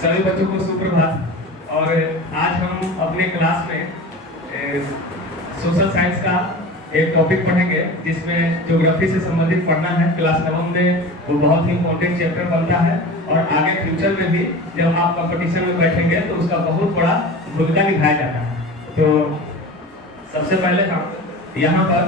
सभी बच्चों को सुप्रभात। और आज हम अपने क्लास में सोशल साइंस का एक टॉपिक पढ़ेंगे जिसमें ज्योग्राफी से संबंधित पढ़ना है। क्लास 9 में वो बहुत ही इम्पोर्टेंट चैप्टर बनता है और आगे फ्यूचर में भी जब आप कंपटीशन में बैठेंगे तो उसका बहुत बड़ा भूमिका निभाया जाता है। तो सबसे पहले हम यहाँ पर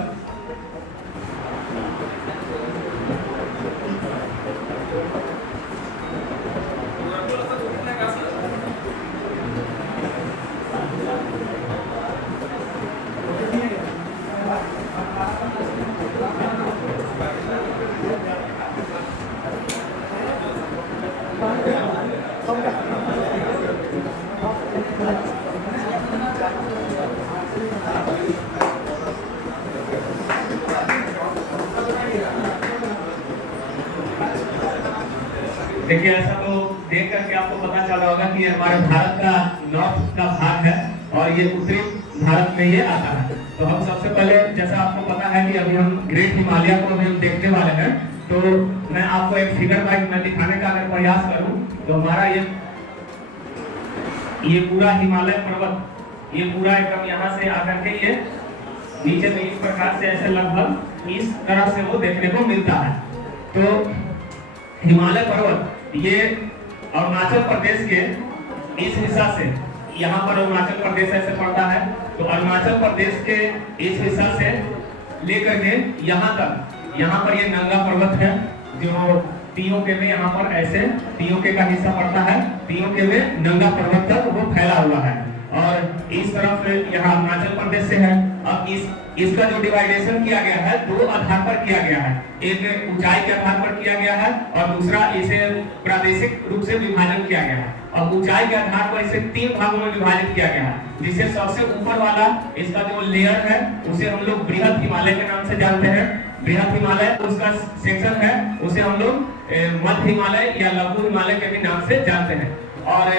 देखिए, ऐसा तो देख करके आपको पता चल रहा होगा कि हमारे भारत का नॉर्थ का भाग है और ये उत्तरी भारत में ये आता है। तो हम सबसे पहले, जैसा आपको पता है कि अभी हम ग्रेट हिमालय को भी हम देखने वाले हैं, तो मैं आपको एक फिगर वाइज मैं दिखाने का अगर प्रयास करूं तो हमारा ये पूरा हिमालय पर्वत, ये पूरा एकदम यहाँ से आकर के ये नीचे में इस प्रकार से ऐसे लगभग इस तरह से वो देखने को मिलता है। तो हिमालय पर्वत ये अरुणाचल प्रदेश के इस हिस्सा से, यहाँ पर अरुणाचल प्रदेश ऐसे पड़ता है, तो अरुणाचल प्रदेश के इस हिस्सा से लेकर के यहाँ तक, यहाँ पर ये नंगा पर्वत है जो पीओके में यहाँ पर ऐसे पीओके का हिस्सा पड़ता है, पीओके में नंगा पर्वत तक वो फैला हुआ है और इस तरफ यहाँ अरुणाचल प्रदेश से है। अब इसका जो डिवाइडेशन किया गया है दो आधार पर किया गया है, एक ऊंचाई के आधार पर किया गया है और दूसरा इसे प्रादेशिक रूप से विभाजन किया गया है। अब ऊंचाई के आधार पर इसे 3 भागों में विभाजित किया गया है, जिससे सबसे ऊपर वाला इसका जो लेयर है उसे हम लोग बृहद हिमालय के नाम से जानते हैं। बृहद हिमालय उसका सेक्शन है उसे हम लोग मध्य हिमालय या लघु हिमालय के भी नाम से जानते हैं। और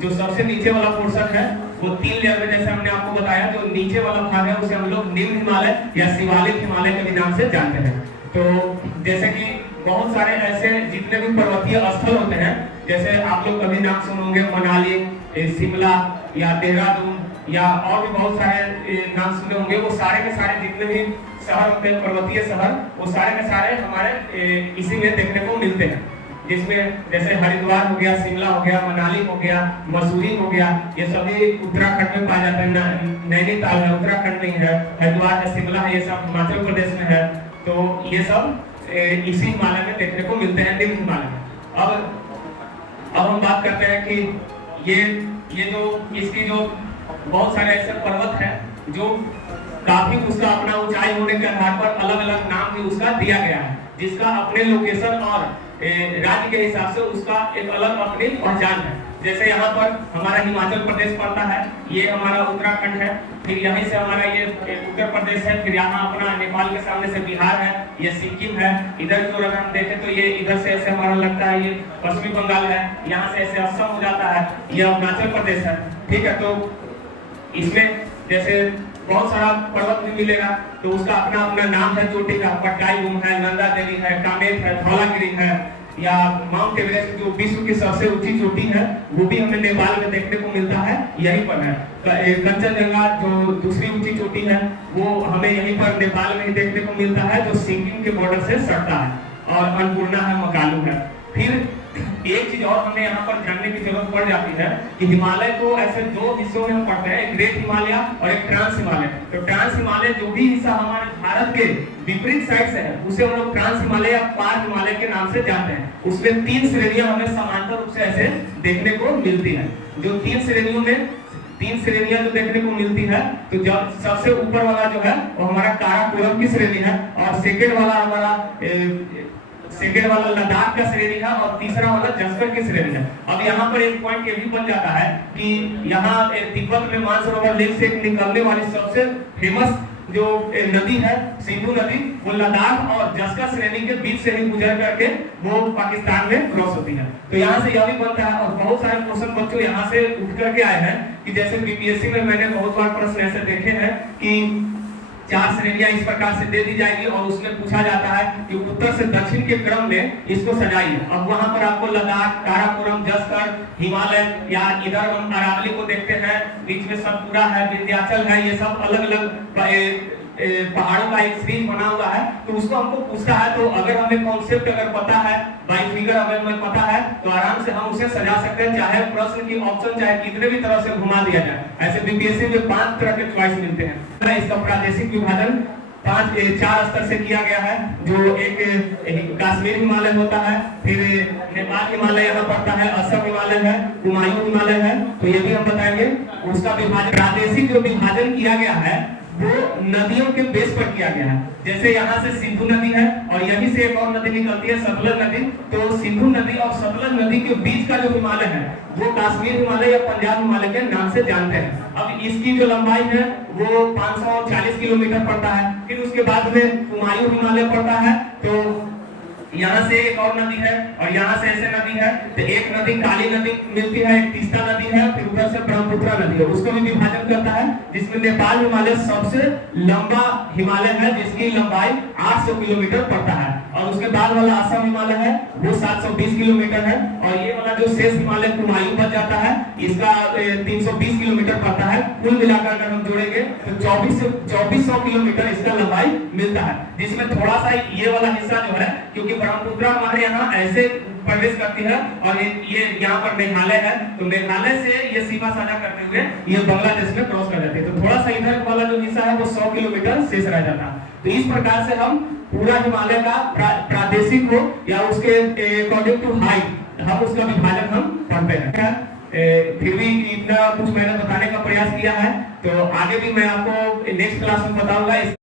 जो सबसे नीचे वाला पोर्शन है वो 3 लेयर में, जैसे हमने आपको बताया, जो नीचे वाला भाग है उसे हम लोग निम्न हिमालय या शिवालिक हिमालय के भी नाम से जानते हैं। तो जैसे कि बहुत सारे ऐसे जितने भी पर्वतीय स्थल होते हैं, जैसे आप लोग कभी नाम सुने होंगे मनाली, शिमला या देहरादून या और भी बहुत सारे नाम सुने होंगे, वो सारे के सारे जितने भी शहर होते हैं, पर्वतीय शहर, वो सारे के सारे हमारे इसी में देखने को मिलते हैं। जिसमें जैसे हरिद्वार हो गया, शिमला हो गया, मनाली हो गया, मसूरी हो गया, ये सभी उत्तराखंड में पाए जाते हैं। नैनीताल है, उत्तराखंड में है, हरिद्वार है, शिमला है, ये सब हिमाचल प्रदेश में है। तो ये सब इसी हिमालय में देखने को मिलते हैं, निम्न हिमालय में। अब हम बात करते हैं कि ये जो इसकी जो बहुत सारे ऐसे पर्वत है जो काफी उसका अपना ऊंचाई होने के आधार पर अलग अलग नाम भी उसका दिया गया है, जिसका अपने लोकेशन और राज्य के हिसाब से उसका एक अलग अपनी पहचान है। जैसे यहाँ पर हमारा हिमाचल प्रदेश पड़ता है, ये हमारा उत्तराखंड है, फिर यहीं से हमारा ये उत्तर प्रदेश है, फिर यहाँ अपना नेपाल के सामने से बिहार है, ये सिक्किम है, इधर की ओर अगर हम देखें तो ये इधर से ऐसे हमारा लगता है ये पश्चिमी बंगाल है, यहाँ से ऐसे असम हो जाता है, ये अरुणाचल प्रदेश है। ठीक है, तो इसमें जैसे बहुत सारा पर्वत भी मिलेगा, तो उसका अपना अपना नाम है चोटी का। पट्टाईगुम है, नंदा देवी है, कामेट है, धौलागिरी है, या माउंट एवरेस्ट जो विश्व की सबसे ऊंची चोटी है वो भी हमें नेपाल में देखने को मिलता है, यहीं पर है। कंचनजंगा जो दूसरी ऊंची चोटी है वो हमें यहीं पर नेपाल में ही देखने को मिलता है, जो सिक्किम के बॉर्डर से सटता है। और अन्नपूर्णा है, मकालू है। फिर एक चीज और हमें यहाँ पर जानने की जरूरत पड़ जाती है कि हिमालय को ऐसे 2 हिस्सों में हम पढ़ते हैं, एक ग्रेट हिमालय और एक ट्रांस हिमालय। तो ट्रांस हिमालय जो भी हिस्सा हमारे भारत के विपरीत साइड से है उसे हम लोग ट्रांस हिमालय या पार हिमालय के नाम से जानते हैं। उसमें 3 श्रेणियां हमें समांतर रूप से ऐसे देखने को मिलती है। जो 3 श्रेणियों में 3 श्रेणियां जो देखने को मिलती है, तो जब सबसे ऊपर वाला जो है वो हमारा काराकोरम की श्रेणी है, और सेकेंड वाला लद्दाख का श्रेणी है, और तीसरा वाला जसकर की श्रेणी है। अब यहाँ पर एक पॉइंट ये भी बन जाता है कि यहाँ तिब्बत में मानसरोवर लेक से निकलने वाली सबसे फेमस जो नदी है सिंधु नदी, वो लद्दाख और जस्कर श्रेणी के बीच से ही गुजर करके वो पाकिस्तान में क्रॉस होती है। तो यहाँ से यह भी बनता है, और बहुत सारे क्वेश्चन बच्चों यहाँ से उठ करके आए हैं कि जैसे बीपीएससी में मैंने बहुत बार प्रश्न ऐसे देखे हैं कि 4 श्रेणियां इस प्रकार से दे दी जाएगी और उसमें पूछा जाता है कि उत्तर से दक्षिण के क्रम में इसको सजाइए। अब वहां पर आपको लद्दाख, काराकोरम, जसकर, हिमालय या इधर हम अरावली को देखते हैं, बीच में सतपुड़ा है, विंध्याचल है, ये सब अलग अलग पहाड़ों का एक सीरीज बना हुआ है। तो उसको हमको पूछता है, तो अगर हमें कॉन्सेप्ट अगर पता है, बाई फिगर अगर हमें पता है, तो आराम से हम उसे सजा सकते हैं, चाहे प्रश्न की ऑप्शन चाहे कितने भी तरह से घुमा दिया जाए। ऐसे बीपीएससी में 5 तरह के चॉइस मिलते हैं। इसका प्रादेशिक विभाजन 4 स्तर से किया गया है, जो एक कश्मीर हिमालय होता है, फिर नेपाल हिमालय यहाँ पड़ता है, असम हिमालय है, कुमायूं हिमालय है, तो ये भी हम बताएंगे। उसका विभाजन, प्रादेशिक जो विभाजन किया गया है वो नदियों के बेस पर किया गया है। जैसे यहाँ से सिंधु नदी है और यहीं से एक और नदी निकलती है, सतलज नदी। तो सिंधु नदी और सतलज नदी के बीच का जो हिमालय है वो कश्मीर हिमालय या पंजाब हिमालय के नाम से जानते हैं। अब इसकी जो लंबाई है वो 540 किलोमीटर पड़ता है। फिर उसके बाद में कुमायूं हिमालय पड़ता है, तो यहाँ से एक और नदी है और यहाँ से ऐसे नदी है, तो एक नदी काली नदी मिलती है, एक तीस्ता नदी है, फिर उधर से ब्रह्मपुत्र नदी है, उसको भी विभाजन करता है। जिसमें नेपाल हिमालय सबसे लंबा हिमालय है, जिसकी लंबाई 800 किलोमीटर पड़ता है। और उसके बाद वाला असम हिमालय है वो 720 किलोमीटर है, और ये वाला जो शेष हिमालय कुमायूं बच जाता है, इसका 320 किलोमीटर पड़ता है। कुल मिलाकर अगर हम जोड़ेंगे तो 2400 किलोमीटर इसका लंबाई मिलता है। जिसमें थोड़ा सा ये वाला हिस्सा जो है, क्योंकि ब्रह्मपुत्र हमारे यहाँ ऐसे प्रवेश करती है और ये यहाँ पर मेघालय है, तो मेघालय से ये सीमा साझा करते हुए ये बांग्लादेश में क्रॉस कर जाती है। तो थोड़ा सा इधर वाला जो हिस्सा है वो 100 किलोमीटर शेष रह जाता है। तो इस प्रकार से हम पूरा हिमालय का प्रादेशिक हो या उसके अकॉर्डिंग टू हाइट हम उसका विभाजन हम पढ़ते हैं। फिर भी इतना कुछ मैंने बताने का प्रयास किया है, तो आगे भी मैं आपको नेक्स्ट क्लास में बताऊंगा।